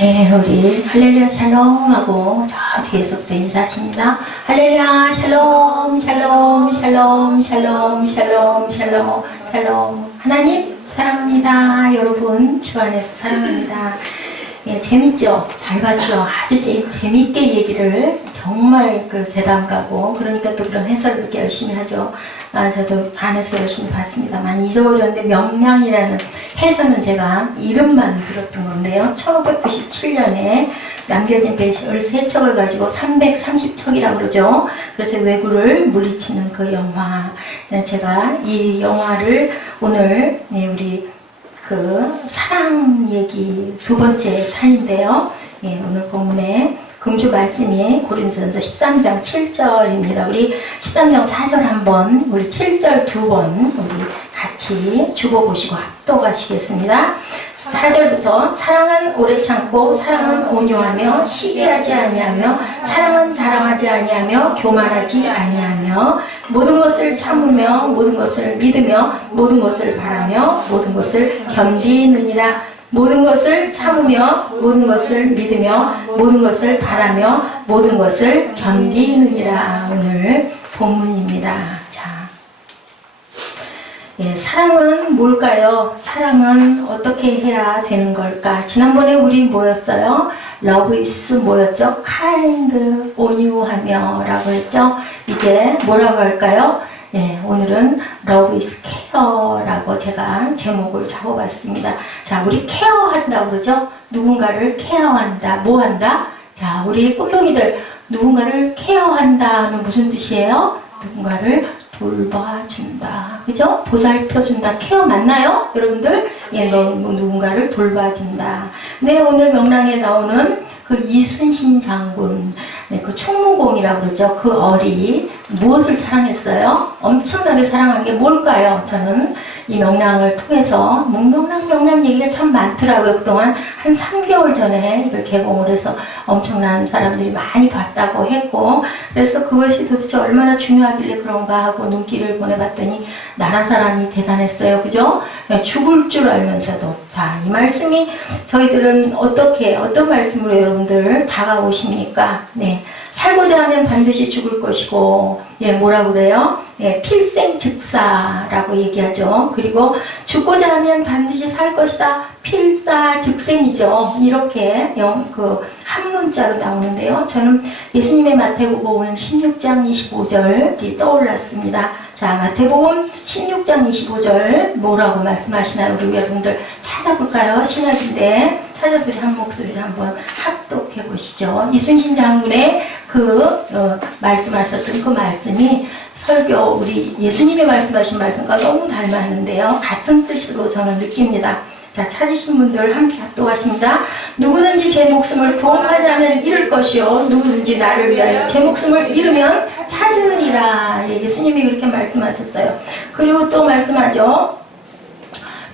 네, 우리 할렐루야 샬롬 하고 저 뒤에서부터 인사하십니다. 할렐루야 샬롬 샬롬 샬롬 샬롬 샬롬 샬롬 샬롬. 하나님 사랑합니다. 여러분 주 안에서 사랑합니다. 예, 재밌죠? 잘 봤죠? 아주 재밌게 얘기를 정말 재단 가고 그러니까 또 그런 해설을 이렇게 열심히 하죠. 저도 안에서 열심히 봤습니다. 많이 잊어버렸는데 명량이라는 해설은 제가 이름만 들었던 건데요. 1597년에 남겨진 페이지 13척을 가지고 330척이라고 그러죠. 그래서 왜구를 물리치는 그 영화. 제가 이 영화를 오늘 우리 사랑 얘기 두 번째 탄인데요. 오늘 본문에 금주 말씀이 고린도전서 13장 7절입니다. 우리 13장 4절 한번, 우리 7절 두 번 우리 같이 주보보시고 합독하시겠습니다. 4절부터 사랑은 오래 참고 사랑은 온유하며 시기하지 아니하며 사랑은 자랑하지 아니하며 교만하지 아니하며 모든 것을 참으며 모든 것을 믿으며 모든 것을 바라며 모든 것을 견디느니라. 모든 것을 참으며 모든 것을 믿으며 모든 것을 바라며 모든 것을 견디느니라. 오늘 본문입니다. 자, 사랑은 뭘까요? 사랑은 어떻게 해야 되는 걸까? 지난번에 우리 뭐였어요? Love is 뭐였죠? kind, 온유하며 라고 했죠? 이제 뭐라고 할까요? 오늘은 Love is care라고 제가 제목을 잡아봤습니다. 자, 우리 케어한다고 그러죠? 누군가를 케어한다. 뭐 한다? 자, 우리 꿈동이들 누군가를 케어한다 하면 무슨 뜻이에요? 누군가를 돌봐준다. 그죠? 보살펴준다. 케어 맞나요? 여러분들? 누군가를 돌봐준다. 네, 오늘 명랑에 나오는 그 이순신 장군, 그 충무공이라고 그러죠. 그 어리 무엇을 사랑했어요? 엄청나게 사랑한 게 뭘까요? 저는 이 명랑을 통해서 명랑 얘기가 참 많더라고요. 그동안 한 3개월 전에 이걸 개봉을 해서 엄청난 사람들이 많이 봤다고 했고, 그래서 그것이 도대체 얼마나 중요하길래 그런가 하고 눈길을 보내봤더니 나라 사람이 대단했어요. 그죠? 죽을 줄 알면서도. 자, 이 말씀이 저희들은 어떤 말씀으로 여러분들 다가오십니까? 네. 살고자 하면 반드시 죽을 것이고, 뭐라고 그래요? 필생즉사라고 얘기하죠. 그리고 죽고자 하면 반드시 살 것이다. 필사즉생이죠. 이렇게 한 문자로 나오는데요. 저는 예수님의 마태복음 16장 25절이 떠올랐습니다. 자, 마태복음 16장 25절 뭐라고 말씀하시나요? 우리 여러분들 찾아볼까요? 신약인데 찾아서 우리 한 목소리를 한번 합독해 보시죠. 이순신 장군의 말씀하셨던 그 말씀이 설교 우리 예수님이 말씀하신 말씀과 너무 닮았는데요. 같은 뜻으로 저는 느낍니다. 자, 찾으신 분들 함께 합독하십니다. 누구든지 제 목숨을 구원하지 않으면 잃을 것이요 누구든지 나를 위하여 제 목숨을 잃으면 찾으리라. 예수님이 그렇게 말씀하셨어요. 그리고 또 말씀하죠.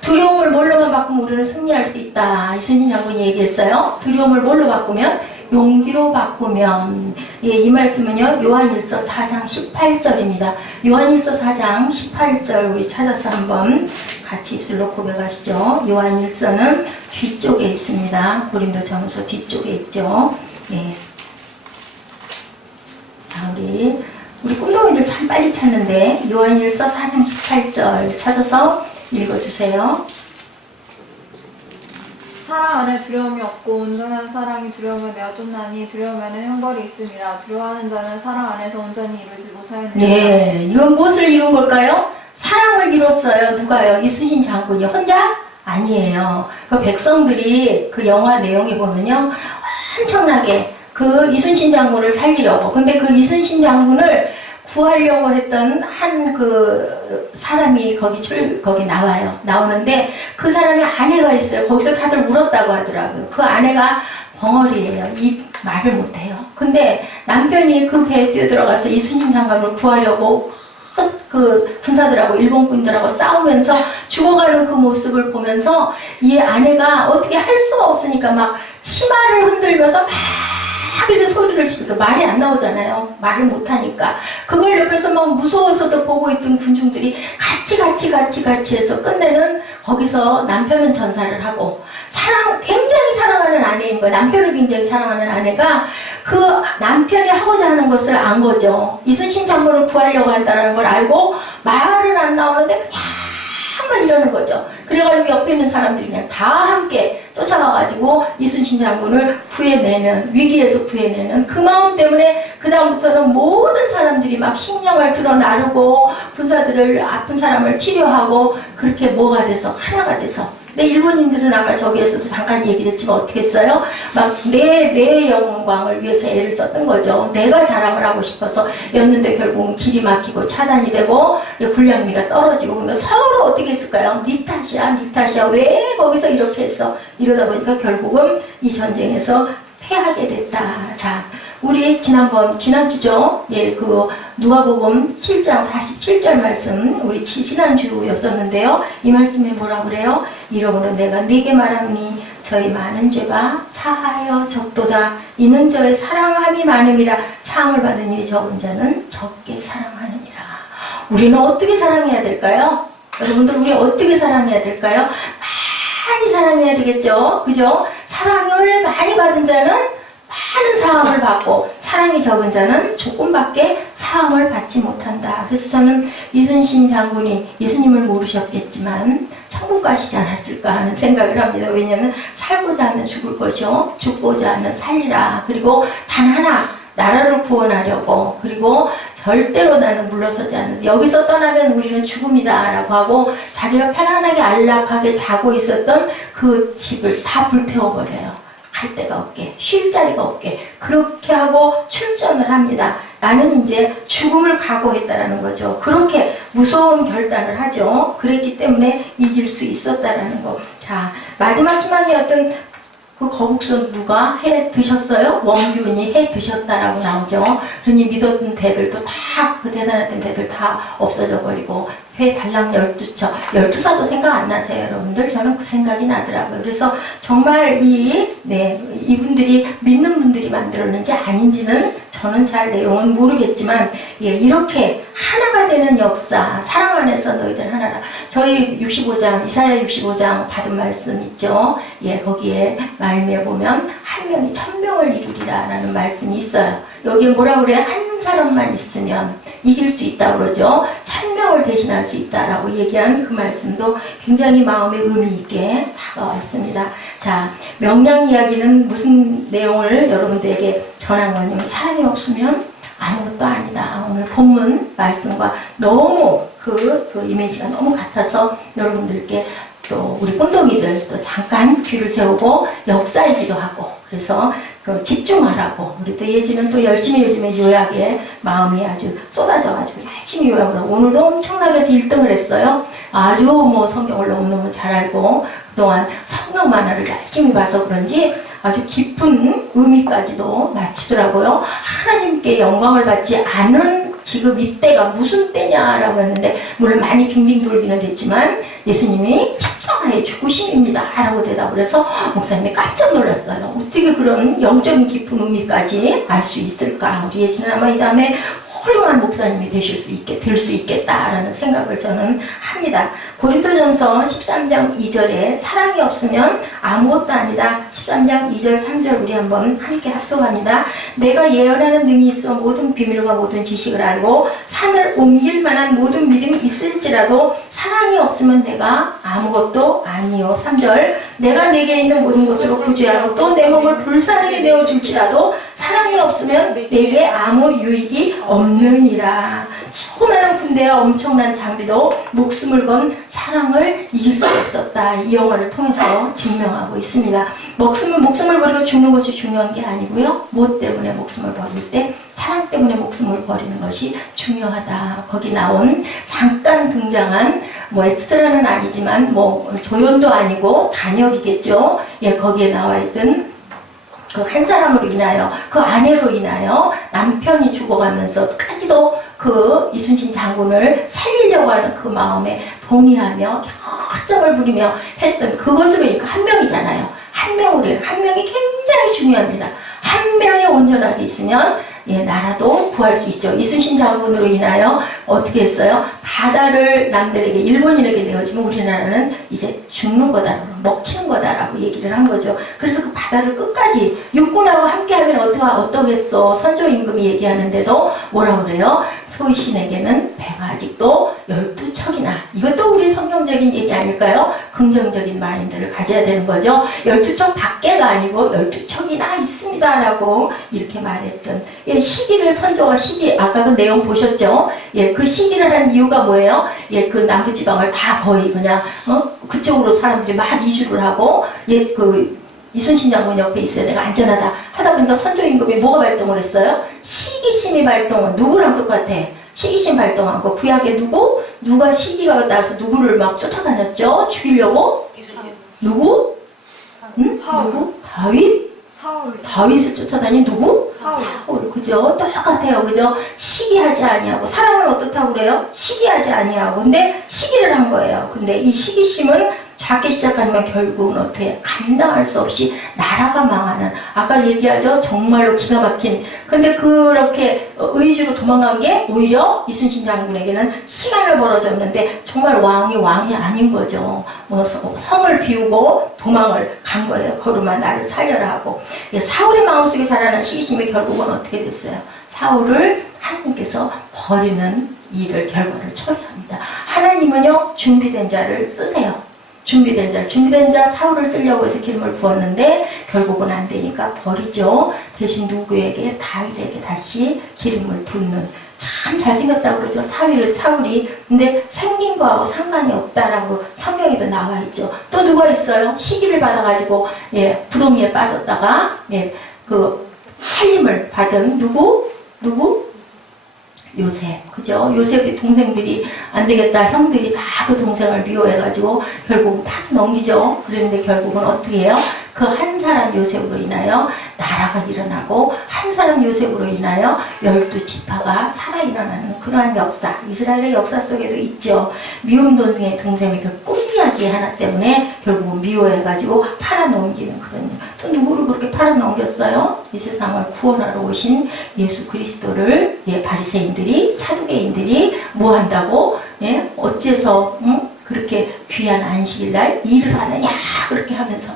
두려움을 뭘로만 바꾸면 우리는 승리할 수 있다. 이순신 장군이 얘기했어요. 두려움을 뭘로 바꾸면? 용기로 바꾸면. 이 말씀은요. 요한일서 4장 18절입니다. 요한일서 4장 18절 우리 찾아서 한번 같이 입술로 고백하시죠. 요한일서는 뒤쪽에 있습니다. 고린도전서 뒤쪽에 있죠. 자, 우리 꿈동이들 참 빨리 찾는데 요한일서 4장 18절 찾아서 읽어주세요. 사랑 안에 두려움이 없고 온전한 사랑이 두려움을 내어 쫓나니 두려움에는 형벌이 있음이라. 두려워하는 자는 사랑 안에서 온전히 이루지 못하였느니라. 네, 이건 무엇을 이룬 걸까요? 사랑을 이뤘어요. 누가요? 이순신 장군이 혼자? 아니에요. 그 백성들이 그 영화 내용에 보면요, 엄청나게 그 이순신 장군을 살리려고. 근데 그 이순신 장군을 구하려고 했던 한 사람이 거기 나오는데 그 사람의 아내가 있어요. 거기서 다들 울었다고 하더라고요. 그 아내가 벙어리예요. 말을 못해요. 근데 남편이 그 배에 뛰어들어가서 이순신 장군을 구하려고 그 군사들하고 일본군들하고 싸우면서 죽어가는 그 모습을 보면서 이 아내가 어떻게 할 수가 없으니까 막 치마를 흔들면서 막 이렇게 소리를 지르니까 말이 안 나오잖아요. 말을 못하니까. 그걸 옆에서 막 무서워서도 보고 있던 군중들이 같이 해서 끝내는 거기서 남편은 전사를 하고 굉장히 사랑하는 사랑하는 아내인 거예요. 남편을 굉장히 사랑하는 아내가 그 남편이 하고자 하는 것을 안 거죠. 이순신 장군을 구하려고 한다는 걸 알고 말은 안 나오는데 그냥만 이러는 거죠. 그래가지고 옆에 있는 사람들이 그냥 다 함께 쫓아가가지고 이순신 장군을 구해내는, 위기에서 구해내는 그 마음 때문에 그 다음부터는 모든 사람들이 막 식량을 들어 나르고 군사들을 아픈 사람을 치료하고 그렇게 뭐가 돼서 하나가 돼서. 근데 일본인들은 아까 저기에서도 잠깐 얘기를 했지만 어떻게 했어요? 막 내 영광을 위해서 애를 썼던 거죠. 내가 자랑을 하고 싶어서 였는데 결국은 길이 막히고 차단이 되고 불량미가 떨어지고 그러니까 서로 어떻게 했을까요? 니 탓이야 왜 거기서 이렇게 했어? 이러다 보니까 결국은 이 전쟁에서 패하게 됐다. 자, 우리 지난주죠? 예, 그 누가복음 7장 47절 말씀 우리 지난주였었는데요. 이 말씀에 뭐라 그래요? 이러므로 내가 네게 말하노니 저희 많은 죄가 사하여 적도다. 이는 저의 사랑함이 많음이라. 사랑을 받은 일이 적은 자는 적게 사랑하느니라. 우리는 어떻게 사랑해야 될까요? 여러분들 우리 어떻게 사랑해야 될까요? 많이 사랑해야 되겠죠? 그죠? 사랑을 많이 받은 자는 많은 사함을 받고 사랑이 적은 자는 조금밖에 사함을 받지 못한다. 그래서 저는 이순신 장군이 예수님을 모르셨겠지만 천국 가시지 않았을까 하는 생각을 합니다. 왜냐하면 살고자 하면 죽을 것이요 죽고자 하면 살리라. 그리고 단 하나 나라를 구원하려고 그리고 절대로 나는 물러서지 않는다. 여기서 떠나면 우리는 죽음이다 라고 하고 자기가 편안하게 안락하게 자고 있었던 그 집을 다 불태워버려요. 할 데가 없게, 쉴 자리가 없게 그렇게 하고 출전을 합니다. 나는 이제 죽음을 각오했다라는 거죠. 그렇게 무서운 결단을 하죠. 그랬기 때문에 이길 수 있었다라는 거. 자, 마지막 희망이었던 그 거북선 누가 해 드셨어요? 원균이 해 드셨다라고 나오죠. 그러니 믿었던 배들도 다, 그 대단했던 배들 다 없어져 버리고 회 달랑 12척, 12사도 생각 안 나세요, 여러분들? 저는 그 생각이 나더라고요. 그래서 정말 이분들이 믿는 분들이 만들었는지 아닌지는 저는 잘 내용은 모르겠지만, 예, 이렇게 하나가 되는 역사, 사랑 안에서 너희들 하나라. 저희 65장, 이사야 65장 받은 말씀 있죠? 예, 거기에 말미에 보면 한 명이 1000명을 이루리라 라는 말씀이 있어요. 여기에 뭐라 그래요? 한 사람만 있으면 이길 수 있다고 그러죠. 1000명을 대신할 수 있다라고 얘기한 그 말씀도 굉장히 마음에 의미 있게 다가왔습니다. 자, 명량 이야기는 무슨 내용을 여러분들에게 전한 거냐면 사랑이 없으면 아무것도 아니다. 오늘 본문 말씀과 너무 그 이미지가 너무 같아서 여러분들께 또 우리 꾼덕이들 또 잠깐 귀를 세우고 역사이기도 하고 그래서 그 집중하라고 우리 또 예지는 또 열심히 요즘에 요약에 마음이 아주 쏟아져가지고 열심히 요약을 하고 오늘도 엄청나게 해서 1등을 했어요. 아주 뭐 성경을 너무너무 잘 알고 그동안 성경 만화를 열심히 봐서 그런지 아주 깊은 의미까지도 맞추더라고요. 하나님께 영광을 받지 않은 지금 이때가 무슨 때냐라고 했는데 물론 많이 빙빙 돌기는 됐지만 예수님이 십자가의 죽으심입니다 라고 대답을 해서 목사님이 깜짝 놀랐어요. 어떻게 그런 영적인 깊은 의미까지 알 수 있을까. 우리 예수는 아마 이 다음에 훌륭한 목사님이 될 수 있겠다라는 생각을 저는 합니다. 고린도전서 13장 2절에 사랑이 없으면 아무것도 아니다. 13장 2절 3절 우리 한번 함께 합독합니다. 내가 예언하는 능이 있어 모든 비밀과 모든 지식을 알고 산을 옮길 만한 모든 믿음이 있을지라도 사랑이 없으면 내가 아무것도 아니요. 3절 내가 내게 있는 모든 것으로 구제하고 또 내 몸을 불사르게 내어줄지라도 사랑이 없으면 내게 아무 유익이 없느니라. 수많은 군대와 엄청난 장비도 목숨을 건 사랑을 이길 수 없었다. 이 영화를 통해서 증명하고 있습니다. 목숨을 버리고 죽는 것이 중요한 게 아니고요. 뭐 때문에 목숨을 버릴 때 사랑 때문에 목숨을 버리는 것이 중요하다. 거기 나온 잠깐 등장한 뭐 엑스트라는 아니지만 뭐 조연도 아니고 단역이겠죠. 예, 거기에 나와 있던 그 한 사람으로 인하여 그 아내로 인하여 남편이 죽어가면서까지도 그 이순신 장군을 살리려고 하는 그 마음에 동의하며 결정을 부리며 했던 그것으로 한 명이잖아요. 한 명이 굉장히 중요합니다. 한 명이 온전하게 있으면 예, 나라도 구할 수 있죠. 이순신 장군으로 인하여 어떻게 했어요? 바다를 남들에게 일본인에게 내어주면 우리나라는 이제 죽는 거다, 먹히는 거다라고 얘기를 한 거죠. 그래서 그 바다를 끝까지 육군하고 함께하면 어떠겠어? 선조 임금이 얘기하는데도 뭐라 그래요? 소신에게는 배가 아직도 12척이나. 이것도 우리 성경적인 얘기 아닐까요? 긍정적인 마인드를 가져야 되는 거죠. 12척 밖에가 아니고 12척이나 있습니다 라고 이렇게 말했던, 예, 시기를 선조가 아까 그 내용 보셨죠? 예, 그 시기를 한 이유가 뭐예요? 예, 그 남부지방을 다 거의 그냥 그쪽으로 사람들이 막 이주를 하고, 예, 그 이순신 장군 옆에 있어야 내가 안전하다 하다 보니까 선조 임금이 뭐가 발동을 했어요? 시기심이 발동은 누구랑 똑같아? 시기심 발동한 거. 구약에 누가 시기가 나서 누구를 막 쫓아다녔죠? 죽이려고? 누구? 응? 누구? 다윗? 다윗을 쫓아다닌 누구? 사울. 그죠? 똑같아요. 그죠? 시기하지 아니하고. 사람은 어떻다고 그래요? 시기하지 아니하고. 근데 시기를 한 거예요. 근데 이 시기심은 작게 시작하면 결국은 어떻게 감당할 수 없이 나라가 망하는, 아까 얘기하죠? 정말로 기가 막힌. 근데 그렇게 의지로 도망간 게 오히려 이순신 장군에게는 시간을 벌어줬는데 정말 왕이 아닌 거죠. 뭐 성을 비우고 도망을 간 거예요. 거룩한 나를 살려라 하고. 사울의 마음속에 자라는 시기심이 결국은 어떻게 됐어요? 사울을 하나님께서 버리는 결과를 처리합니다. 하나님은요, 준비된 자를 쓰세요. 준비된 자 사울을 쓰려고 해서 기름을 부었는데 결국은 안 되니까 버리죠. 대신 누구에게? 다윗에게 다시 기름을 붓는. 참 잘생겼다고 그러죠. 사울이. 근데 생긴 거하고 상관이 없다라고 성경에도 나와 있죠. 또 누가 있어요? 시기를 받아가지고, 예, 구덩이에 빠졌다가, 예, 그 살림을 받은 누구? 요셉. 그죠? 요셉의 동생들이 안 되겠다. 형들이 다 그 동생을 미워해가지고 결국은 팍 넘기죠. 그런데 결국은 어떻게 해요? 그 한 사람 요셉으로 인하여 나라가 일어나고, 한 사람 요셉으로 인하여 12지파가 살아 일어나는 그러한 역사, 이스라엘의 역사 속에도 있죠. 미움 동생의 그 꿀이야기 하나 때문에 결국은 미워해가지고 팔아넘기는 그런 일. 또 누구를 그렇게 팔아넘겼어요? 이 세상을 구원하러 오신 예수 그리스도를, 예, 바리새인들이, 사두개인들이 뭐 한다고? 예, 어째서 그렇게 귀한 안식일날 일을 하느냐 그렇게 하면서.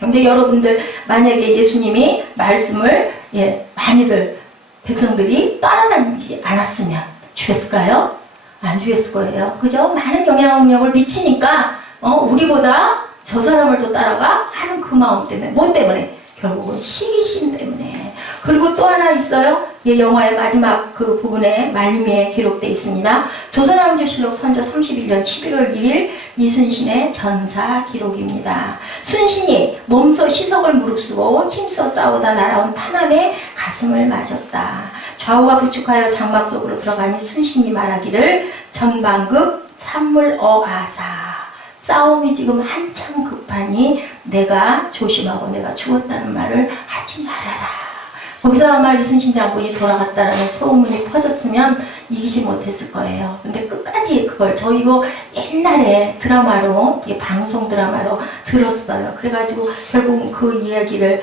근데 여러분들 만약에 예수님이 말씀을, 예, 많이들 백성들이 따라다니지 않았으면 죽였을까요? 안 죽였을 거예요. 그죠? 많은 영향력을 미치니까 우리보다 저 사람을 더 따라가 하는 그 마음 때문에. 뭐 때문에? 결국은 시기심 때문에. 그리고 또 하나 있어요. 이 영화의 마지막 그 부분에 말미에 기록되어 있습니다. 조선왕조실록 선조 31년 11월 1일 이순신의 전사 기록입니다. 순신이 몸소 시석을 무릅쓰고 힘써 싸우다 날아온 탄환에 가슴을 맞았다. 좌우가 부축하여 장막 속으로 들어가니 순신이 말하기를 전방급 산물어아사. 싸움이 지금 한참 급하니 내가 조심하고 내가 죽었다는 말을 하지 말아라. 거기서 아마 이순신 장군이 돌아갔다라는 소문이 퍼졌으면 이기지 못했을 거예요. 근데 끝까지 그걸 저 이거 옛날에 드라마로, 방송 드라마로 들었어요. 그래가지고 결국 그 이야기를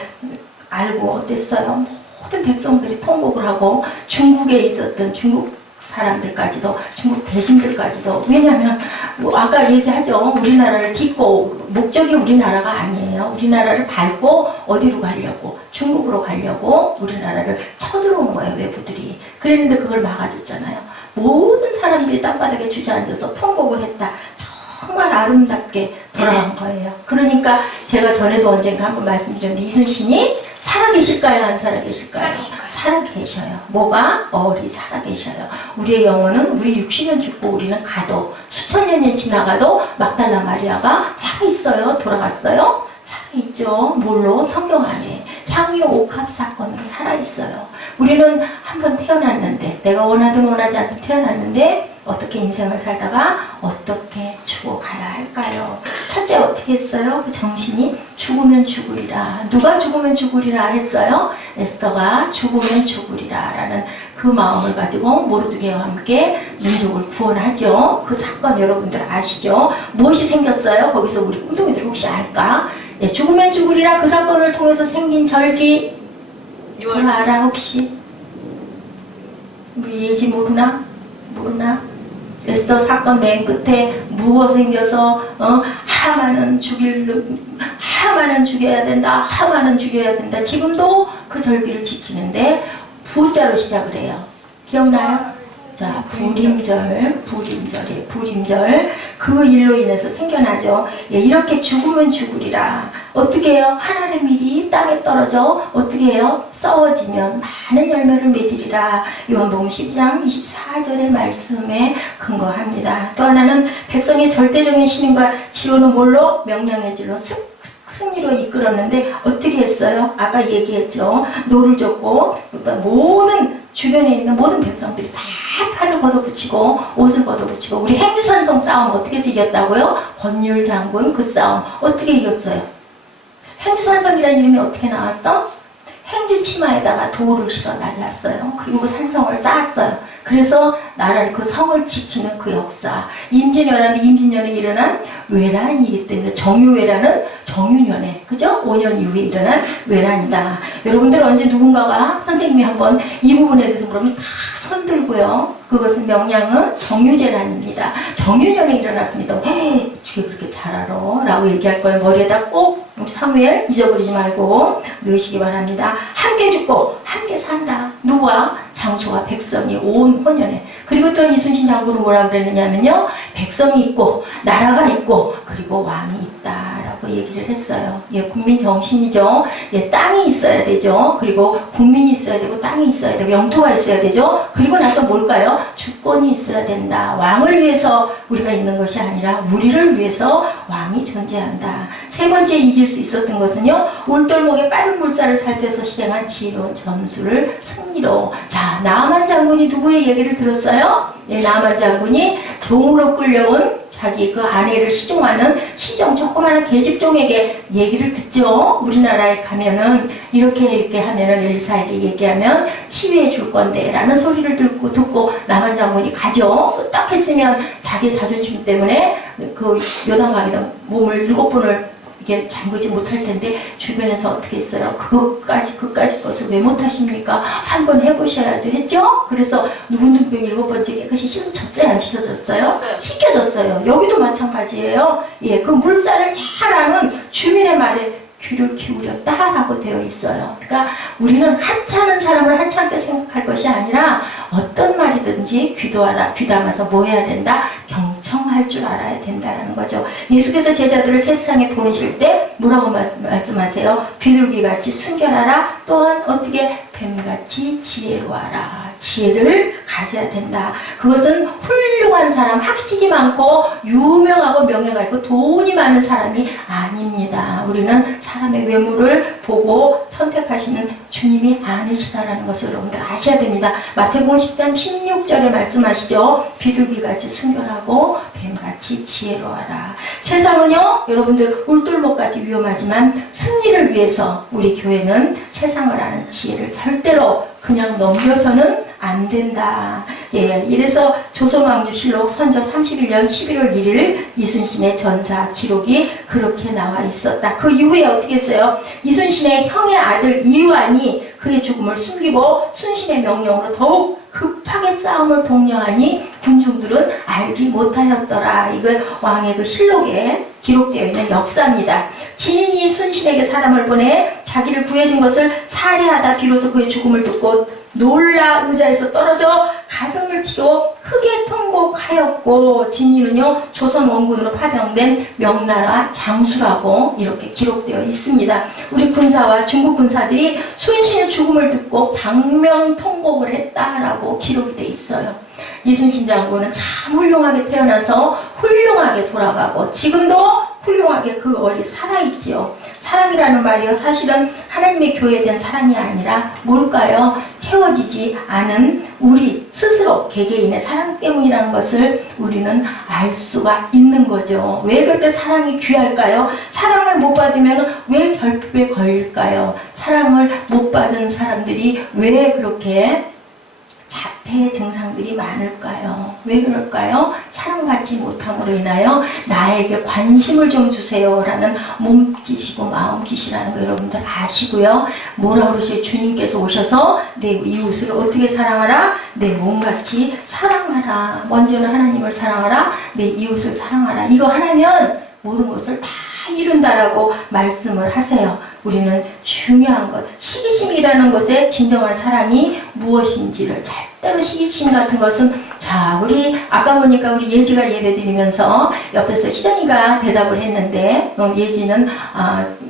알고 어땠어요? 모든 백성들이 통곡을 하고 중국에 있었던 중국 사람들까지도, 중국 대신들까지도. 왜냐하면 뭐 아까 얘기하죠. 우리나라를 딛고, 목적이 우리나라가 아니에요. 우리나라를 밟고 어디로 가려고? 중국으로 가려고 우리나라를 쳐들어온 거예요, 외부들이. 그랬는데 그걸 막아줬잖아요. 모든 사람들이 땅바닥에 주저앉아서 통곡을 했다. 정말 아름답게 돌아간 거예요. 그러니까 제가 전에도 언젠가 한번 말씀드렸는데, 이순신이 살아계실까요? 안 살아계실까요? 살아계셔요. 뭐가? 살아계셔요. 우리의 영혼은 우리 육신은 죽고 우리는 가도, 수천 년이 지나가도 막달라 마리아가 살아있어요? 돌아갔어요? 살아있죠. 뭘로? 성경 안에 향유 옥합 사건으로 살아있어요. 우리는 한번 태어났는데, 내가 원하든 원하지 않든 태어났는데 어떻게 인생을 살다가 어떻게 죽어가야 할까요? 첫째 어떻게 했어요? 그 정신이 죽으면 죽으리라. 누가 죽으면 죽으리라 했어요? 에스더가 죽으면 죽으리라 라는 그 마음을 가지고 모르드게와 함께 민족을 구원하죠. 그 사건 여러분들 아시죠? 무엇이 생겼어요? 거기서 우리 꿈동이들 혹시 알까? 예, 죽으면 죽으리라 그 사건을 통해서 생긴 절기 그걸 알아 혹시? 우리 예지 모르나? 에스더 사건 맨 끝에 무엇 생겨서 하만은 하만은 죽여야 된다. 하만은 죽여야 된다. 지금도 그 절기를 지키는데 부자로 시작을 해요. 기억나요? 자, 불임절이에요. 불임절. 그 일로 인해서 생겨나죠. 예, 이렇게 죽으면 죽으리라. 어떻게 해요? 하늘의 밀이 땅에 떨어져 어떻게 해요? 썩어지면 많은 열매를 맺으리라. 요한복음 12장 24절의 말씀에 근거합니다. 또 하나는 백성의 절대적인 신임과 지원은 뭘로? 명령의 질로 승리로 이끌었는데 어떻게 했어요? 아까 얘기했죠. 노를 젓고 모든 주변에 있는 모든 백성들이 다 팔을 걷어붙이고 옷을 걷어붙이고 우리 행주산성 싸움 어떻게 해서 이겼다고요? 권율 장군 그 싸움 어떻게 이겼어요? 행주산성이라는 이름이 어떻게 나왔어? 행주 치마에다가 돌을 실어 날랐어요. 그리고 그 산성을 쌓았어요. 그래서 나라를 그 성을 지키는 그 역사. 임진왜란도 임진년에 일어난 외란이기 때문에 정유외란은 정유년에 그죠? 5년 이후에 일어난 외란이다. 여러분들 언제 누군가가 선생님이 한번 이 부분에 대해서 물으면 다 손들고요. 그것은 명량은 정유재난입니다. 정유년에 일어났습니다. 어떻게 그렇게 잘 알아? 라고 얘기할 거예요. 머리에다 꼭 사무엘 잊어버리지 말고 넣으시기 바랍니다. 함께 죽고 함께 산다. 누구와? 장수와 백성이 온 혼연에. 그리고 또 이순신 장군은 뭐라 그랬느냐면요. 백성이 있고 나라가 있고 그리고 왕이 있다라고 얘기를 했어요. 예, 국민 정신이죠. 예, 땅이 있어야 되죠. 그리고 국민이 있어야 되고 땅이 있어야 되고 영토가 있어야 되죠. 그리고 나서 뭘까요? 주권이 있어야 된다. 왕을 위해서 우리가 있는 것이 아니라 우리를 위해서 왕이 존재한다. 세 번째 이길 수 있었던 것은요. 울돌목에 빠른 물살을 살펴서 실행한 지혜로운 전술을 승리로. 자, 나아만 장군이 누구의 얘기를 들었어요? 예, 나아만 장군이 종으로 끌려온 자기 그 아내를 시종하는 시종 조그마한 계집종에게 얘기를 듣죠. 우리나라에 가면은 이렇게 하면은 엘사에게 얘기하면 치유해 줄 건데 라는 소리를 듣고 나아만 장군이 가죠. 끄떡했으면 자기 자존심 때문에 그 요단강에다 몸을 7번을 이게 잠그지 못할 텐데 주변에서 어떻게 했어요? 그까지 것을 왜 못하십니까? 한번 해보셔야죠. 했죠? 그래서 누군누군 7번째 깨끗이 씻어졌어요? 안 씻어졌어요? 씻겨졌어요. 여기도 마찬가지예요. 예, 그 물살을 잘 아는 주민의 말에 귀를 기울였다라고 되어 있어요. 그러니까 우리는 하찮은 사람을 하찮게 생각할 것이 아니라 어떤 말이든지 귀담아서 뭐 해야 된다? 경청할 줄 알아야 된다는 거죠. 예수께서 제자들을 세상에 보내실 때 뭐라고 말씀하세요? 비둘기같이 순결하라. 또한 어떻게 뱀같이 지혜로워하라. 지혜를 가져야 된다. 그것은 훌륭한 사람, 학식이 많고 유명하고 명예가 있고 돈이 많은 사람이 아닙니다. 우리는 사람의 외모를 보고 선택하시는 주님이 아니시다라는 것을 여러분들 아셔야 됩니다. 마태복음 10장 16절에 말씀하시죠. 비둘기같이 순결하고 뱀같이 지혜로워하라. 세상은요, 여러분들 울돌목까지 위험하지만 승리를 위해서 우리 교회는 세상을 아는 지혜를 절대로 그냥 넘겨서는 안 된다. 예, 이래서 조선왕조실록 선조 31년 11월 1일 이순신의 전사 기록이 그렇게 나와 있었다. 그 이후에 어떻게 했어요? 이순신의 형의 아들 이완이 그의 죽음을 숨기고 순신의 명령으로 더욱 급하게 싸움을 독려하니 군중들은 알지 못하였더라. 이건 왕의 그 실록에 기록되어 있는 역사입니다. 진인이 순신에게 사람을 보내 자기를 구해준 것을 살해하다 비로소 그의 죽음을 듣고 놀라 의자에서 떨어져 가슴을 치고 크게 통곡하였고, 진인은요 조선 원군으로 파병된 명나라 장수라고 이렇게 기록되어 있습니다. 우리 군사와 중국 군사들이 순신의 죽음을 듣고 방명 통곡을 했다라고 기록이 되어 있어요. 이순신 장군은 참 훌륭하게 태어나서 훌륭하게 돌아가고 지금도 훌륭하게 그 얼이 살아있지요. 사랑이라는 말이요, 사실은 하나님의 교회에 대한 사랑이 아니라 뭘까요? 채워지지 않은 우리 스스로 개개인의 사랑 때문이라는 것을 우리는 알 수가 있는 거죠. 왜 그렇게 사랑이 귀할까요? 사랑을 못 받으면 왜 결핍에 걸릴까요? 사랑을 못 받은 사람들이 왜 그렇게 자폐 증상들이 많을까요? 왜 그럴까요? 사랑받지 못함으로 인하여 나에게 관심을 좀 주세요 라는 몸짓이고 마음짓이라는 거 여러분들 아시고요. 뭐라 그러세요? 주님께서 오셔서 내 이웃을 어떻게 사랑하라? 내 몸같이 사랑하라. 먼저는 하나님을 사랑하라. 내 이웃을 사랑하라. 이거 하나면 모든 것을 다 이룬다라고 말씀을 하세요. 우리는 중요한 것, 시기심이라는 것의 진정한 사랑이 무엇인지를 절대로 시기심 같은 것은 자, 우리 아까 보니까 우리 예지가 예배드리면서 옆에서 희정이가 대답을 했는데 예지는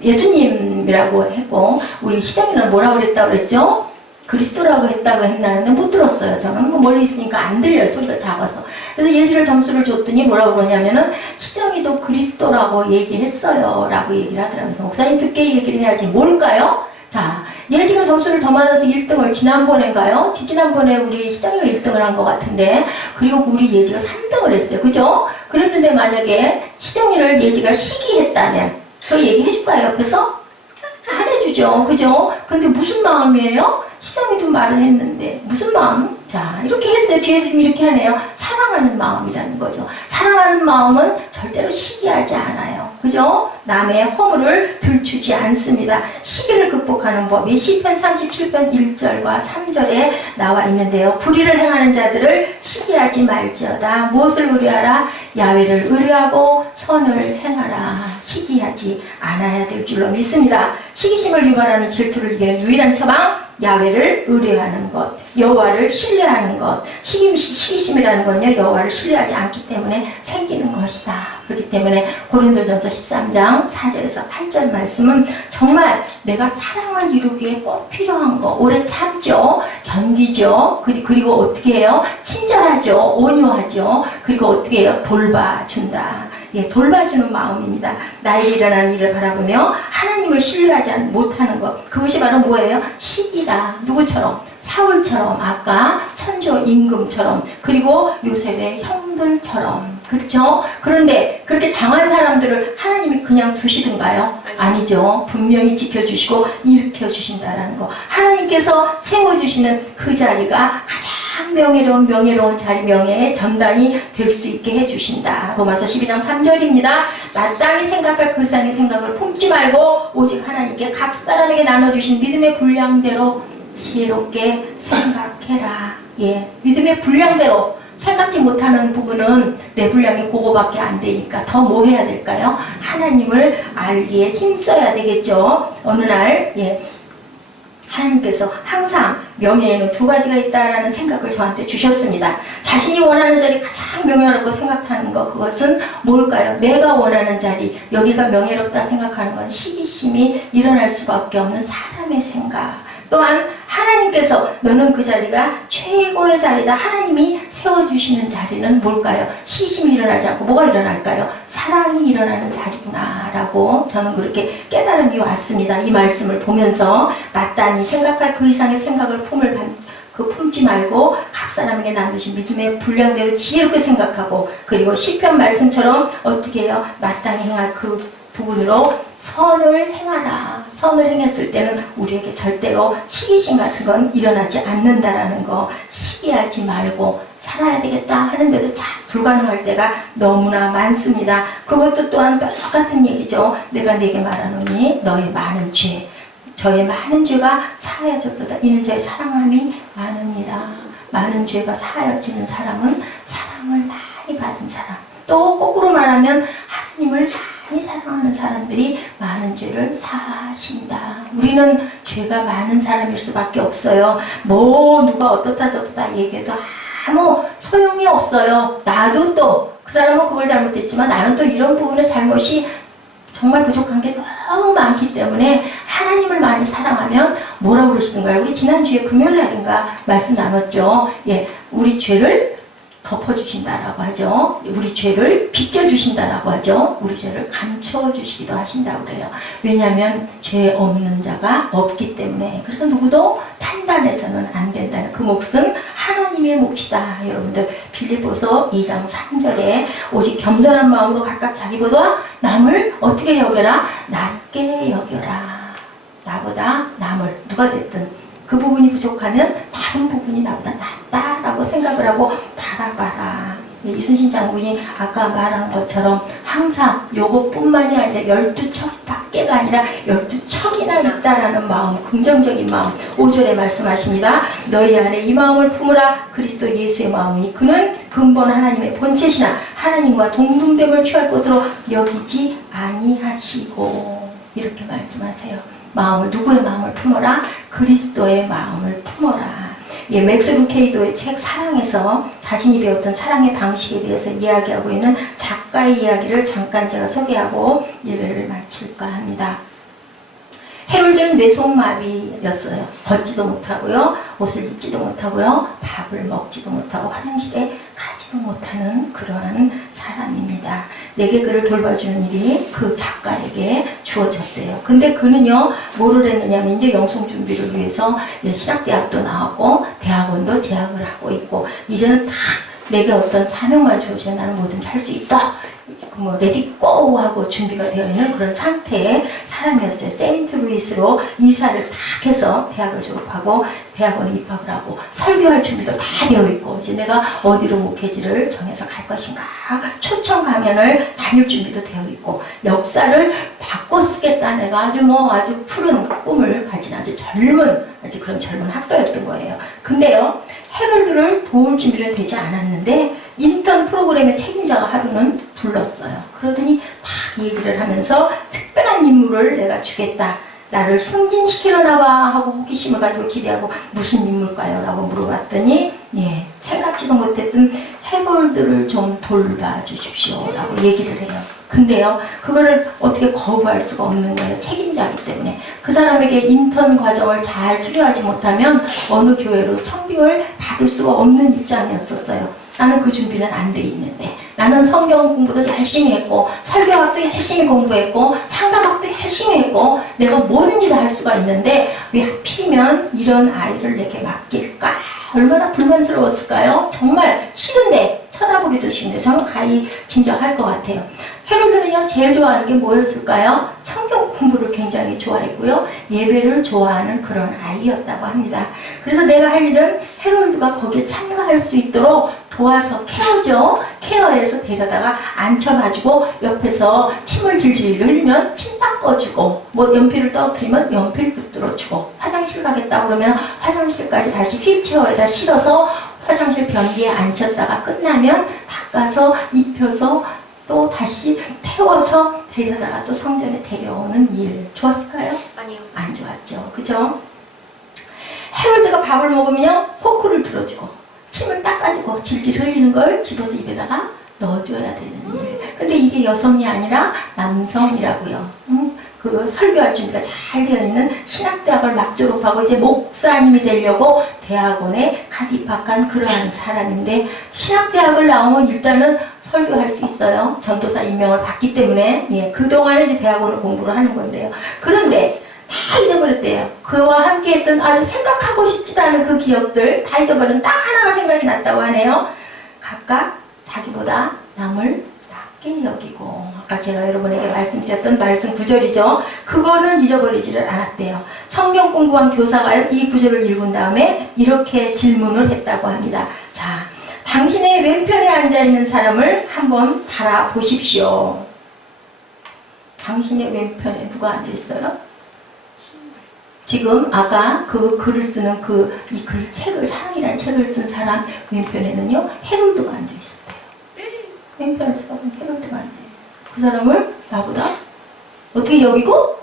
예수님이라고 했고 우리 희정이는 뭐라고 그랬다고 그랬죠? 그리스도라고 했다고 했나는데 못 들었어요. 저는 뭐 멀리 있으니까 안 들려요. 소리가 작아서. 그래서 예지를 점수를 줬더니 뭐라고 그러냐면은 희정이도 그리스도라고 얘기했어요. 라고 얘기를 하더라고요. 그래서 목사님 듣게 얘기를 해야지. 뭘까요? 자, 예지가 점수를 더 많아서 1등을 지난번인가요? 지난번에 우리 희정이가 1등을 한 것 같은데 그리고 우리 예지가 3등을 했어요. 그죠? 그랬는데 만약에 희정이를 예지가 시기했다면 그 얘기해 줄까요? 옆에서? 안 해주죠. 그죠? 근데 무슨 마음이에요? 희정이도 말을 했는데 무슨 마음? 자, 이렇게 했어요. 뒤에서 지금 이렇게 하네요. 사랑하는 마음이라는 거죠. 사랑하는 마음은 절대로 시기하지 않아요. 그죠? 남의 허물을 들추지 않습니다. 시기를 극복하는 법이 시편 37편 1절과 3절에 나와 있는데요. 불의를 행하는 자들을 시기하지 말지어다. 무엇을 의뢰하라? 야훼를 의뢰하고 선을 행하라. 시기하지 않아야 될 줄로 믿습니다. 시기심을 유발하는 질투를 이기는 유일한 처방, 야훼를 의뢰하는 것, 여호와를 신뢰하는 것. 시기심이라는 건요, 여호와를 신뢰하지 않기 때문에 생기는 것이다. 그렇기 때문에 고린도전서 13장 4절에서 8절 말씀은 정말 내가 사랑을 이루기에 꼭 필요한 거, 오래 참죠, 견디죠, 그리고 어떻게 해요? 친절하죠, 온유하죠, 그리고 어떻게 해요? 돌봐준다. 예, 돌봐주는 마음입니다. 나에게 일어나는 일을 바라보며 하나님을 신뢰하지 못하는 것, 그것이 바로 뭐예요? 시기다. 누구처럼? 사울처럼, 아까 선조 임금처럼, 그리고 요셉의 형들처럼. 그렇죠? 그런데 그렇게 당한 사람들을 하나님이 그냥 두시든가요? 아니죠. 분명히 지켜주시고 일으켜주신다라는 거. 하나님께서 세워주시는 그 자리가 가장 명예로운 자리, 명예의 전당이 될 수 있게 해주신다. 로마서 12장 3절입니다. 마땅히 생각할 그 이상의 생각을 품지 말고 오직 하나님께 각 사람에게 나눠주신 믿음의 분량대로 지혜롭게 생각해라. 예, 믿음의 분량대로. 생각지 못하는 부분은 내 분량이 그거밖에 안 되니까 더 뭐 해야 될까요? 하나님을 알기에 힘써야 되겠죠. 어느 날, 예, 하나님께서 항상 명예에는 두 가지가 있다라는 생각을 저한테 주셨습니다. 자신이 원하는 자리 가장 명예롭고 생각하는 것, 그것은 뭘까요? 내가 원하는 자리, 여기가 명예롭다 생각하는 건 시기심이 일어날 수밖에 없는 사람의 생각. 또한 하나님께서 너는 그 자리가 최고의 자리다. 하나님이 세워주시는 자리는 뭘까요? 시기심이 일어나지 않고 뭐가 일어날까요? 사랑이 일어나는 자리구나 라고 저는 그렇게 깨달음이 왔습니다. 이 말씀을 보면서 마땅히 생각할 그 이상의 생각을 품지 말고 각 사람에게 나누신 믿음의 분량대로 지혜롭게 생각하고, 그리고 시편 말씀처럼 어떻게 해요? 마땅히 행할 그 부분으로 선을 행하라. 선을 행했을 때는 우리에게 절대로 시기심 같은 건 일어나지 않는다라는 거. 시기하지 말고 살아야 되겠다 하는데도 참 불가능할 때가 너무나 많습니다. 그것도 또한 똑같은 얘기죠. 내가 네게 말하노니 너의 많은 죄, 저의 많은 죄가 사하여졌도다. 이는 자의 사랑함이 많습니다. 많은 죄가 사하여지는 사람은 사랑을 많이 받은 사람. 또 거꾸로 말하면 하나님을 많이 사랑하는 사람들이 많은 죄를 사하신다. 우리는 죄가 많은 사람일 수밖에 없어요. 뭐 누가 어떻다 저렇다 얘기해도 아무 소용이 없어요. 나도 또 그 사람은 그걸 잘못했지만 나는 또 이런 부분에 잘못이 정말 부족한 게 너무 많기 때문에 하나님을 많이 사랑하면 뭐라고 그러시던가요? 우리 지난주에 금요일 날인가 말씀 나눴죠. 예, 우리 죄를 덮어주신다라고 하죠. 우리 죄를 비껴주신다라고 하죠. 우리 죄를 감춰주시기도 하신다고 그래요. 왜냐하면 죄 없는 자가 없기 때문에. 그래서 누구도 판단해서는 안 된다는 그 몫은 하나님의 몫이다. 여러분들 빌립보서 2장 3절에 오직 겸손한 마음으로 각각 자기보다 남을 어떻게 여겨라? 낮게 여겨라. 나보다 남을 누가 됐든 그 부분이 부족하면 다른 부분이 나보다 낫다라고 생각을 하고 바라봐라. 이순신 장군이 아까 말한 것처럼 항상 요것뿐만이 아니라 12척밖에 10개가 아니라 12척이나 있다라는 마음, 긍정적인 마음. 5절에 말씀하십니다. 너희 안에 이 마음을 품으라. 그리스도 예수의 마음이니 그는 근본 하나님의 본체시나 하나님과 동등됨을 취할 것으로 여기지 아니하시고, 이렇게 말씀하세요. 마음을, 누구의 마음을 품어라? 그리스도의 마음을 품어라. 예, 맥스 루케이도의 책 사랑에서 자신이 배웠던 사랑의 방식에 대해서 이야기하고 있는 작가의 이야기를 잠깐 제가 소개하고 예배를 마칠까 합니다. 헤롤드는 뇌속마비였어요. 걷지도 못하고요, 옷을 입지도 못하고요, 밥을 먹지도 못하고 화장실에 가지도 못하는 그러한 사람입니다. 내게 그를 돌봐주는 일이 그 작가에게 주어졌대요. 근데 그는요, 뭐를 했느냐면 이제 영성 준비를 위해서 신학대학도 나왔고 대학원도 재학을 하고 있고, 이제는 딱 내게 어떤 사명만 주어지면 나는 뭐든지 할 수 있어, 뭐 레디 고 하고 준비가 되어 있는 그런 상태의 사람이었어요. 세인트루이스로 이사를 딱 해서 대학을 졸업하고 대학원에 입학을 하고 설교할 준비도 다 되어 있고, 이제 내가 어디로 목회지를 정해서 갈 것인가, 초청 강연을 다닐 준비도 되어 있고, 역사를 바꿔 쓰겠다, 내가 아주 푸른 꿈을 가진 아주 그런 젊은 학도였던 거예요. 근데요, 헤럴드를 도울 준비는 되지 않았는데 인턴 프로그램의 책임자가 하루는 불렀어요. 그러더니 막 얘기를 하면서 특별한 임무를 내가 주겠다, 나를 승진시키려나 봐 하고 호기심을 가지고 기대하고, 무슨 임무일까요? 라고 물어봤더니 생각지도 못했던 헤럴드를 좀 돌봐주십시오 라고 얘기를 해요. 근데요, 그거를 어떻게 거부할 수가 없는 거예요. 책임자이기 때문에. 그 사람에게 인턴 과정을 잘 수료하지 못하면 어느 교회로 청빙을 받을 수가 없는 입장이었었어요. 나는 그 준비는 안 돼 있는데, 나는 성경 공부도 열심히 했고 설교학도 열심히 공부했고 상담학도 열심히 했고 내가 뭐든지 다 할 수가 있는데 왜 하필이면 이런 아이를 내게 맡길까? 얼마나 불만스러웠을까요? 정말 싫은데, 쳐다보기도 싫은데 저는 가히 진정할 것 같아요. 헤롤드는요, 제일 좋아하는 게 뭐였을까요? 성경 공부를 굉장히 좋아했고요, 예배를 좋아하는 그런 아이였다고 합니다. 그래서 내가 할 일은 헤롤드가 거기에 참가할 수 있도록 도와서 케어해서 데려다가 앉혀가지고 옆에서 침을 질질 흘리면 침 닦아주고, 뭐 연필을 떨어뜨리면 연필 붙들어주고, 화장실 가겠다 그러면 화장실까지 다시 휠체어에다 실어서 화장실 변기에 앉혔다가 끝나면 닦아서 입혀서 또 다시 태워서 데려다가 또 성전에 데려오는 일. 좋았을까요? 아니요. 안 좋았죠. 그죠? 헤럴드가 밥을 먹으면 포크를 들어주고 침을 닦아주고 질질 흘리는 걸 집어서 입에다가 넣어줘야 되는 일. 근데 이게 여성이 아니라 남성이라고요. 그 설교할 준비가 잘 되어 있는 신학대학을 막 졸업하고 이제 목사님이 되려고 대학원에 갓 입학한 그러한 사람인데, 신학대학을 나오면 일단은 설교할 수 있어요. 전도사 임명을 받기 때문에. 그동안에 이제 대학원을 공부를 하는 건데요. 그런데 다 잊어버렸대요. 그와 함께 했던 아주 생각하고 싶지도 않은 그 기억들 다 잊어버린 딱 하나가 생각이 났다고 하네요. 각각 자기보다 남을 낮게 여기고, 아까 제가 여러분에게 말씀드렸던 말씀 구절이죠. 그거는 잊어버리지를 않았대요. 성경 공부한 교사가 이 구절을 읽은 다음에 이렇게 질문을 했다고 합니다. 자, 당신의 왼편에 앉아있는 사람을 한번 바라보십시오. 당신의 왼편에 누가 앉아있어요? 지금 아까 그 글을 쓰는 책을, 사랑이라는 책을 쓴 사람 왼편에는요, 헤롤드가 앉아있었대요. 왼편을 쳐다보면 헤롤드가 앉아요. 그 사람을 나보다 어떻게 여기고?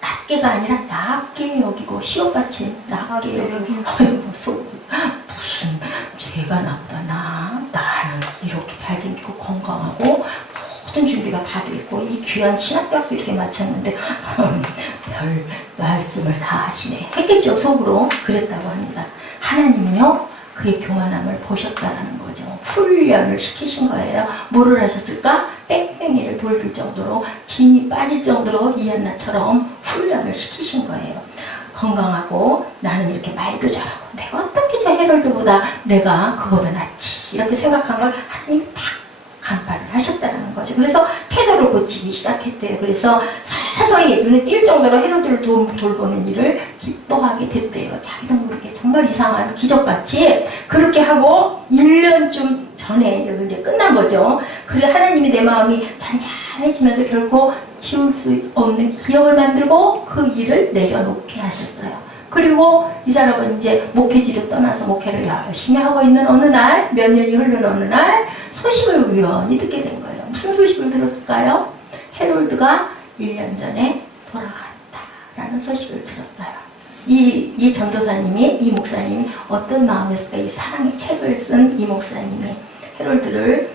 낮게가 아니라 낮게 여기고, 시옷받침 낮게 여기고. 아이고, 무슨 쟤가 나보다 나는 이렇게 잘생기고 건강하고 모든 준비가 다 돼 있고 이 귀한 신학대학도 이렇게 마쳤는데 별 말씀을 다 하시네 했겠죠. 속으로 그랬다고 합니다. 하나님은요, 그의 교만함을 보셨다라는 거죠. 훈련을 시키신 거예요. 뭐를 하셨을까? 뺑뺑이를 돌릴 정도로, 진이 빠질 정도로 이한나처럼 훈련을 시키신 거예요. 건강하고 나는 이렇게 말도 잘하고 내가 어떻게 저 헤럴드보다 내가 그보다 낫지, 이렇게 생각한 걸 하나님이 딱 간파를 하셨다는 거죠. 그래서 태도를 고치기 시작했대요. 그래서 서서히 눈에 띌 정도로 헤로드를 돌보는 일을 기뻐하게 됐대요. 자기도 모르게 정말 이상한 기적같이 그렇게 하고 1년쯤 전에 이제 끝난 거죠. 그래 하나님이 내 마음이 잔잔 편안해지면서 결코 지울 수 없는 기억을 만들고 그 일을 내려놓게 하셨어요. 그리고 이 사람은 이제 목회지를 떠나서 목회를 열심히 하고 있는 어느 날, 몇 년이 흐른 어느 날 소식을 우연히 듣게 된 거예요. 무슨 소식을 들었을까요? 헤롤드가 1년 전에 돌아갔다라는 소식을 들었어요. 이 전도사님이, 이 목사님이 어떤 마음이었을까? 이 사랑의 책을 쓴 이 목사님이 헤롤드를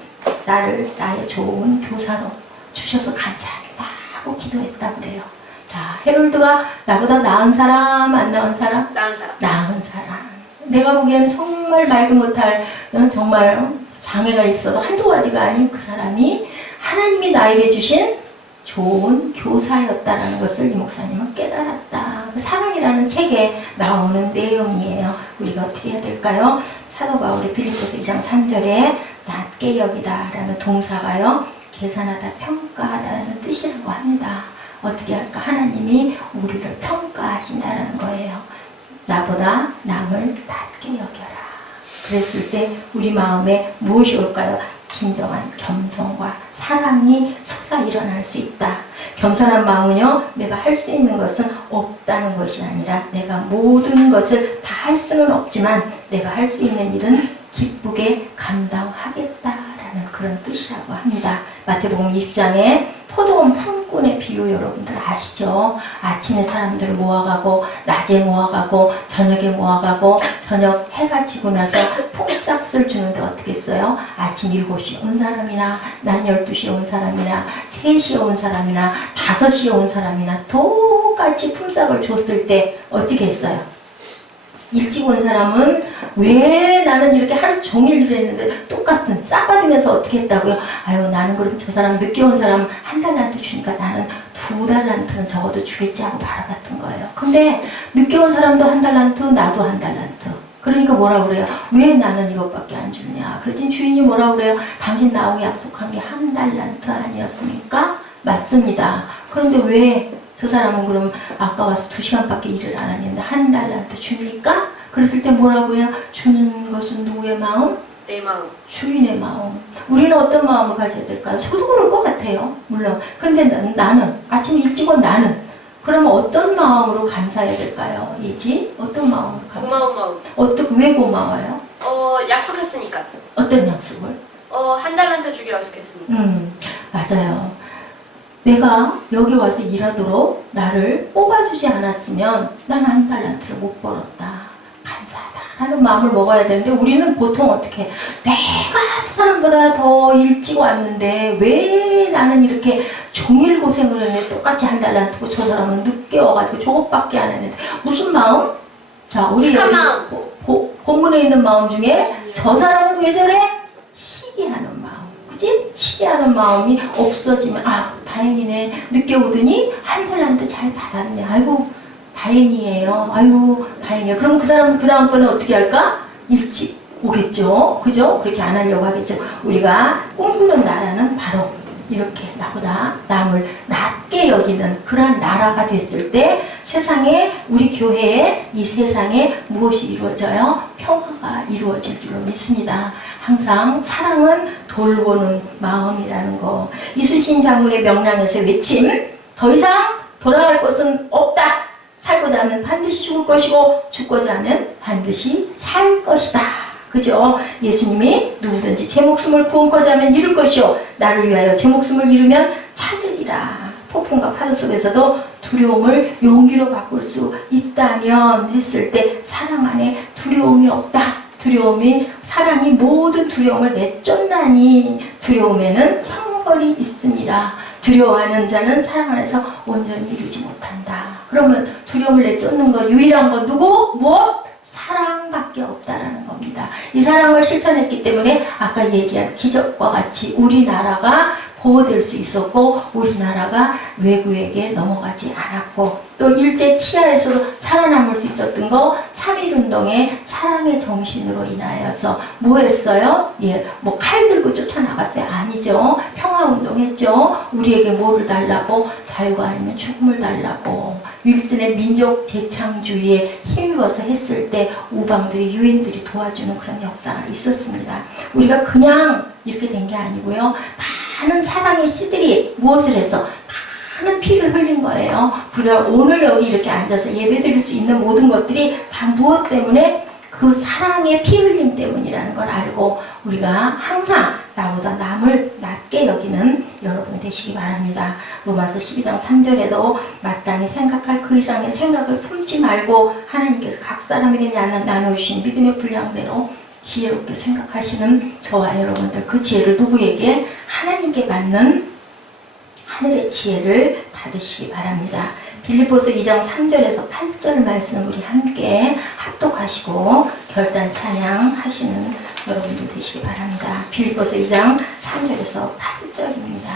나의 좋은 교사로 주셔서 감사합니다 하고 기도했다고 그래요. 자, 헤롤드가 나보다 나은 사람, 안 나은 사람? 나은 사람. 나은 사람. 내가 보기엔 정말 말도 못할, 정말 장애가 있어도 한두 가지가 아닌 그 사람이 하나님이 나에게 주신 좋은 교사였다라는 것을 이 목사님은 깨달았다. 사랑이라는 책에 나오는 내용이에요. 우리가 어떻게 해야 될까요? 사도 바울의 빌립보서 2장 3절에 낮게 여기다라는 동사가요, 계산하다, 평가하다라는 뜻이라고 합니다. 어떻게 할까? 하나님이 우리를 평가하신다는 거예요. 나보다 남을 낮게 여겨라. 그랬을 때 우리 마음에 무엇이 올까요? 진정한 겸손과 사랑이 솟아 일어날 수 있다. 겸손한 마음은요, 내가 할 수 있는 것은 없다는 것이 아니라 내가 모든 것을 다 할 수는 없지만 내가 할 수 있는 일은 기쁘게 감당하겠다라는 그런 뜻이라고 합니다. 마태복음 20장에 포도원 품꾼의 비유 여러분들 아시죠? 아침에 사람들 모아가고 낮에 모아가고 저녁에 모아가고 저녁 해가 지고 나서 품삯을 주는데 어떻게 했어요? 아침 7시에 온 사람이나 낮 12시에 온 사람이나 3시에 온 사람이나 5시에 온 사람이나 똑같이 품삯을 줬을 때 어떻게 했어요? 일찍 온 사람은 왜 나는 이렇게 하루 종일 일했는데 똑같은 싸받으면서 어떻게 했다고요? 아유, 나는 그럼 저 사람 늦게 온 사람 1달란트 주니까 나는 2달란트는 적어도 주겠지 하고 바라봤던 거예요. 근데 늦게 온 사람도 1달란트, 나도 1달란트. 그러니까 뭐라 그래요? 왜 나는 이것밖에 안 주느냐? 그랬더니 주인이 뭐라 그래요? 당신 나하고 약속한 게 1달란트 아니었습니까? 맞습니다. 그런데 왜 저 사람은 그럼 아까 와서 2시간밖에 일을 안 하는데 1달란트 줍니까? 그랬을 때 뭐라고 해요? 주는 것은 누구의 마음? 내 마음. 주인의 마음. 우리는 어떤 마음을 가져야 될까요? 저도 그럴 것 같아요. 물론. 근데 나는 아침 일찍 온 나는 그러면 어떤 마음으로 감사해야 될까요? 이지? 어떤 마음으로 감사? 고마운 마음. 어떻게, 왜 고마워요? 약속했으니까. 어떤 약속을? 1달란트 주기로 약속했으니까. 맞아요. 내가 여기 와서 일하도록 나를 뽑아주지 않았으면 나는 1달란트를 못 벌었다. 감사하다. 라는 마음을 먹어야 되는데 우리는 보통 어떻게 내가 저 사람보다 더 일찍 왔는데 왜 나는 이렇게 종일 고생을 했는데 똑같이 1달란트고 저 사람은 늦게 와가지고 저것밖에 안 했는데 무슨 마음? 자, 우리 여기 본문에 있는 마음 중에 저 사람은 왜 저래? 시기하는 마음. 그치? 시기하는 마음이 없어지면 다행이네. 늦게 오더니 1달란트 잘 받았네. 아이고 다행이에요. 아이고 다행이에요. 그럼 그 사람은 그 다음번에 어떻게 할까? 일찍 오겠죠. 그죠? 그렇게 안 하려고 하겠죠. 우리가 꿈꾸는 나라는 바로 이렇게 나보다 남을 낮게 여기는 그러한 나라가 됐을 때 세상에, 우리 교회에, 이 세상에 무엇이 이루어져요? 평화가 이루어질 줄로 믿습니다. 항상 사랑은 돌보는 마음이라는 거. 이순신 장군의 명랑에서 외침, 더 이상 돌아갈 곳은 없다. 살고자 하면 반드시 죽을 것이고 죽고자 하면 반드시 살 것이다. 그죠? 예수님이 누구든지 제 목숨을 구원코자 하면 잃을 것이요 나를 위하여 제 목숨을 잃으면 찾으리라. 폭풍과 파도 속에서도 두려움을 용기로 바꿀 수 있다면 했을 때 사랑 안에 두려움이 없다. 두려움이, 사랑이 모든 두려움을 내쫓나니 두려움에는 형벌이 있습니다. 두려워하는 자는 사랑 안에서 온전히 이루지 못한다. 그러면 두려움을 내쫓는 것 유일한 건 누구? 무엇? 사랑밖에 없다라는 겁니다. 이 사랑을 실천했기 때문에 아까 얘기한 기적과 같이 우리나라가 보호될 수 있었고 우리나라가 외국에게 넘어가지 않았고 또 일제 치하에서도 살아남을 수 있었던 거 3.1운동의 사랑의 정신으로 인하여서 뭐 했어요? 뭐 칼 들고 쫓아나갔어요? 아니죠. 평화운동 했죠. 우리에게 뭐를 달라고? 자유가 아니면 죽음을 달라고. 윌슨의 민족 재창주의에 힘입어서 했을 때 우방들이, 유엔들이 도와주는 그런 역사가 있었습니다. 우리가 그냥 이렇게 된 게 아니고요. 많은 사랑의 씨들이 무엇을 해서 많은 피를 흘린 거예요. 우리가 오늘 여기 이렇게 앉아서 예배드릴 수 있는 모든 것들이 다 무엇 때문에? 그 사랑의 피 흘림 때문이라는 걸 알고 우리가 항상 나보다 남을 낮게 여기는 여러분 되시기 바랍니다. 로마서 12장 3절에도 마땅히 생각할 그 이상의 생각을 품지 말고 하나님께서 각 사람에게 나누신 믿음의 분량대로 지혜롭게 생각하시는 저와 여러분들, 그 지혜를 누구에게? 하나님께 받는 하늘의 지혜를 받으시기 바랍니다. 빌립보서 2장 3절에서 8절 말씀 우리 함께 합독하시고 결단 찬양 하시는 여러분들 되시기 바랍니다. 빌립보서 2장 3절에서 8절입니다.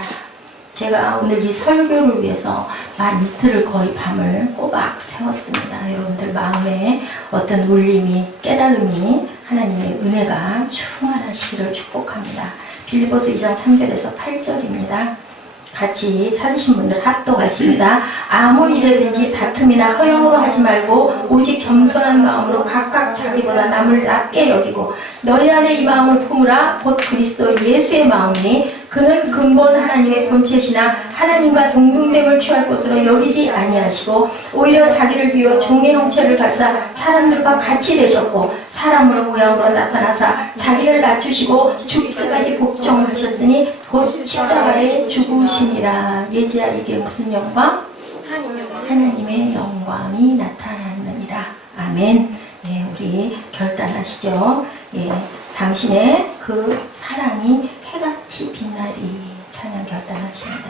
제가 오늘 이 설교를 위해서 만 이틀을 거의 밤을 꼬박 세웠습니다. 여러분들 마음에 어떤 울림이, 깨달음이, 하나님의 은혜가 충만하시기를 축복합니다. 빌립보서 2장 3절에서 8절입니다. 같이 찾으신 분들 합독하십니다. 아무 일에든지 다툼이나 허영으로 하지 말고 오직 겸손한 마음으로 각각 자기보다 남을 낮게 여기고 너희 안에 이 마음을 품으라. 곧 그리스도 예수의 마음이니 그는 근본 하나님의 본체시나 하나님과 동등됨을 취할 것으로 여기지 아니하시고 오히려 자기를 비워 종의 형체를 갖사 사람들과 같이 되셨고 사람으로 모양으로 나타나사 자기를 낮추시고 죽기까지 복종하셨으니 곧 십자가에 죽으시니라. 예지야, 이게 무슨 영광? 하나님의 영광이 나타났느니라. 아멘. 예, 우리 결단하시죠. 예, 당신의 그 사랑이 해같이 빛나리. 찬양 결단하십니다.